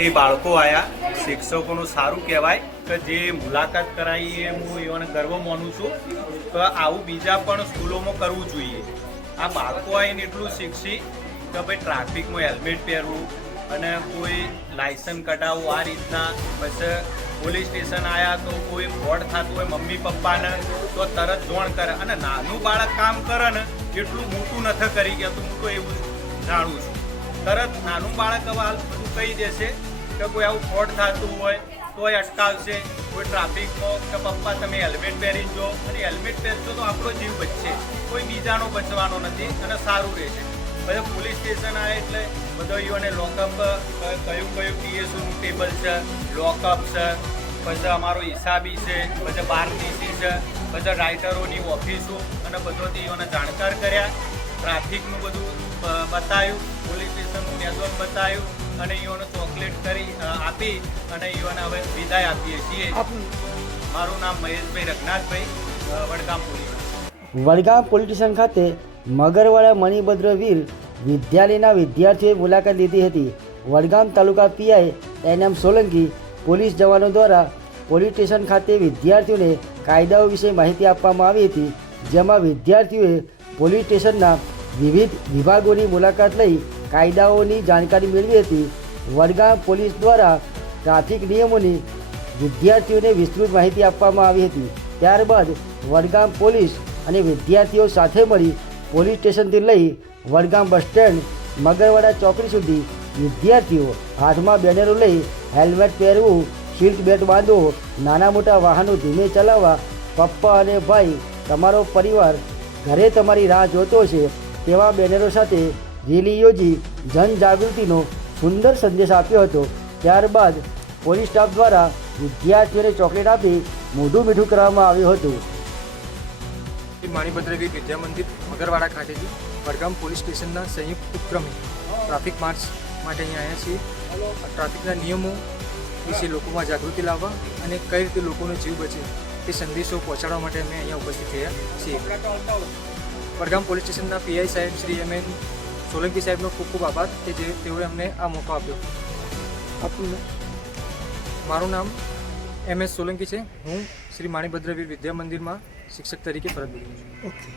ગામથી બાળકો આવ્યા શિક્ષકોનું સારું કહેવાય કે જે મુલાકાત કરાવી એ હું એવાને ગર્વ માનું છું તો આવું બીજા પણ સ્કૂલોમાં કરવું જોઈએ. આ બાળકો આવીને એટલું શીખશી કે ભાઈ ટ્રાફિકમાં હેલ્મેટ પહેરવું અને કોઈ લાયસન્સ કઢાવવું, આ રીતના. પછી પોલીસ સ્ટેશન આવ્યા તો કોઈ ફ્રોડ થતું હોય, મમ્મી પપ્પાને, તો તરત જોણ કરે. અને નાનું બાળક કામ કરે ને, એટલું મોટું નથી કરી ગયા તો હું તો એવું જાણું છું. તરત નાનું બાળક હવે બધું કહી દેશે. કે કોઈ આવું ફ્રોડ થતું હોય, તોય અટકાવશે. કોઈ ટ્રાફિકમાં કે પપ્પા તમે હેલ્મેટ પહેરીને જો અને હેલ્મેટ પહેરશો તો આપણો જીવ બચશે. કોઈ બીજાનો બચવાનો નથી અને સારું રહેશે. બધા પોલીસ સ્ટેશન આવે એટલે બધો યુવાને લોકઅપ કયું કયું પીએસઓનું ટેબલ છે લોકઅપ છે, પછી અમારો હિસાબી છે, પછી બારનીસી છે બધા રાઇટરોની ઓફિસો અને બધોથી યુવાને જાણકાર કર્યા. ટ્રાફિકનું બધું બતાવ્યું પોલીસ સ્ટેશનનું નેટવર્ક બતાવ્યું અને યુવાનો ચોકલેટ કરી આપી અને યુવાને હવે વિદાય આપીએ છીએ. મારું નામ Maheshbhai Raghnathbhai Vadgam police. Vadgam police station ખાતે મગરવાડા મણિભદ્ર વીર વિદ્યાલયના વિદ્યાર્થીઓએ મુલાકાત લીધી હતી. વડગામ તાલુકા PI N M Solanki police જવાનો દ્વારા પોલીસ સ્ટેશન ખાતે વિદ્યાર્થીઓને કાયદાઓ વિશે માહિતી આપવામાં આવી હતી જેમાં વિદ્યાર્થીઓએ પોલીસ સ્ટેશનના વિવિધ વિભાગોની મુલાકાત લઈ કાયદાઓની જાણકારી મેળવી હતી. વડગામ પોલીસ દ્વારા ટ્રાફિક નિયમોની વિદ્યાર્થીઓને વિસ્તૃત માહિતી આપવામાં આવી હતી. ત્યારબાદ વડગામ પોલીસ અને વિદ્યાર્થીઓ સાથે મળી પોલીસ સ્ટેશનથી લઈ વડગામ બસ સ્ટેન્ડ, મગરવાડા ચોકડી સુધી વિદ્યાર્થીઓ હાથમાં બેનરો લઈ હેલ્મેટ પહેરવું સીટ બેલ્ટ બાંધવો નાના મોટા વાહનો ધીમે ચલાવવા, પપ્પા અને ભાઈ, તમારો પરિવાર ઘરે તમારી રાહ જોતો છે તેવા બેનરો સાથે રેલી યોજી જનજાગૃતિનો સુંદર સંદેશ આપ્યો હતો. ત્યારબાદ પોલીસ સ્ટાફ દ્વારા વિદ્યાર્થીઓને ચોકલેટ આપી મોઢું મીઠું કરવામાં આવ્યું હતું. માણીભદ્રવી વિદ્યા મંદિર, મગરવાડા ખાતેથી વડગામ પોલીસ સ્ટેશનના સંયુક્ત ઉપક્રમે ટ્રાફિક માર્ચ માટે અહીંયા આવ્યા છીએ. ટ્રાફિકના નિયમો વિશે લોકોમાં જાગૃતિ લાવવા અને કઈ રીતે લોકોનો જીવ બચે તે સંદેશો પહોંચાડવા માટે અમે અહીંયા ઉપસ્થિત થયા છીએ. વડગામ પોલીસ સ્ટેશનના પીઆઈ સાહેબ શ્રી એમ એન સોલંકી સાહેબનો ખૂબ ખૂબ આભાર કે જે તેઓએ અમને આ મોકો આપ્યો. આપણને મારું નામ એમ એસ સોલંકી છે. હું શ્રી માણીભદ્રવીર વિદ્યા મંદિરમાં શિક્ષક તરીકે ફરજ બજાવું છું.